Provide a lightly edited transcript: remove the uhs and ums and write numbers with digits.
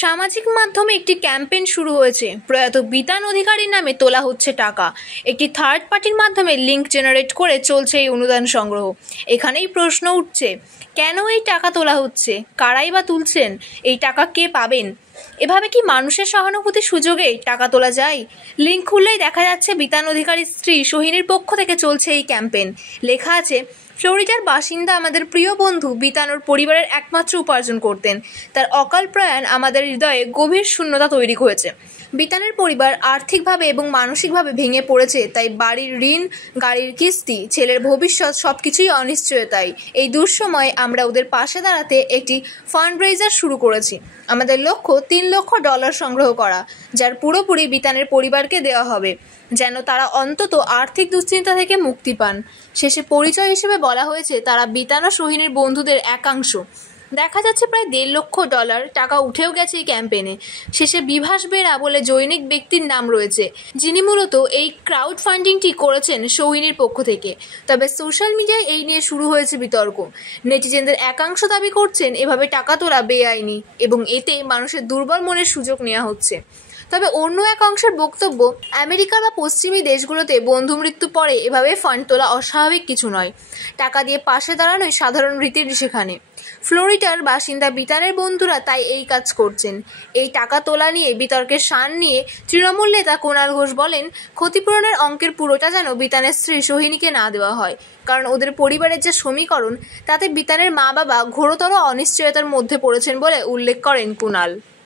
সামাজিক মাধ্যমে একটি ক্যাম্পেইন শুরু হয়েছে। প্রয়াত বিতান অধিকারীর নামে তোলা হচ্ছে টাকা। একটি থার্ড পার্টির মাধ্যমে লিঙ্ক জেনারেট করে চলছে এই অনুদান সংগ্রহ। এখানেই প্রশ্ন উঠছে, কেন এই টাকা তোলা হচ্ছে, কারাই বা তুলছেন, এই টাকা কে পাবেন? এভাবে কি মানুষের সহানুভূতির সুযোগে টাকা তোলা যায়? লিঙ্ক খুললেই দেখা যাচ্ছে বিতান অধিকারীর স্ত্রী সোহিনীর পক্ষ থেকে চলছে এই ক্যাম্পেইন। লেখা আছে, ফ্লোরিডার বাসিন্দা আমাদের প্রিয় বন্ধু বিতানোর পরিবারের একমাত্র উপার্জন করতেন। তার অকাল প্রয়াণ আমাদের হৃদয়ে গভীর শূন্যতা তৈরি করেছে। বিতানের পরিবার আর্থিকভাবে এবং মানসিকভাবে ভেঙে পড়েছে, তাই বাড়ির ঋণ, গাড়ির কিস্তি, ছেলের ভবিষ্যৎ সবকিছুই অনিশ্চয়তায়। এই দুঃসময়ে আমরা ওদের পাশে দাঁড়াতে একটি ফান্ডরেজার শুরু করেছি। আমাদের লক্ষ্য $3 লক্ষ সংগ্রহ করা, যার পুরোপুরি বিতানের পরিবারকে দেওয়া হবে, যেন তারা অন্তত আর্থিক দুশ্চিন্তা থেকে মুক্তি পান। শেষে পরিচয় হিসেবে বলা হয়েছে তারা বিতান ও সোহিনীর বন্ধুদের একাংশ। দেখা যাচ্ছে প্রায় $1.5 লক্ষ টাকা উঠেও গেছে এই ক্যাম্পেইনে। শেষে বিভাস বেরা বলে জৈনিক ব্যক্তির নাম রয়েছে, যিনি মূলত এই ক্রাউড ফান্ডিংটি করেছেন সোহিনীর পক্ষ থেকে। তবে সোশ্যাল মিডিয়ায় এই নিয়ে শুরু হয়েছে বিতর্ক। নেটিজেনদের একাংশ দাবি করছেন এভাবে টাকা তোলা বেআইনি এবং এতে মানুষের দুর্বল মনের সুযোগ নেওয়া হচ্ছে। তবে অন্য এক অংশের বক্তব্য, আমেরিকা বা পশ্চিমী দেশগুলোতে বন্ধু মৃত্যু পরে এভাবে ফান্ড তোলা অস্বাভাবিক কিছু নয়। টাকা দিয়ে পাশে দাঁড়ানোই সাধারণ রীতির সেখানে। ফ্লোরিডার বাসিন্দা বিতানের বন্ধুরা তাই এই কাজ করছেন। এই টাকা তোলা নিয়ে বিতর্কের শান নিয়ে তৃণমূল নেতা কুণাল ঘোষ বলেন, ক্ষতিপূরণের অঙ্কের পুরোটা যেন বিতানের স্ত্রী সোহিনীকে না দেওয়া হয়, কারণ ওদের পরিবারের যে সমীকরণ, তাতে বিতানের মা বাবা ঘোরতর অনিশ্চয়তার মধ্যে পড়েছেন বলে উল্লেখ করেন কুণাল।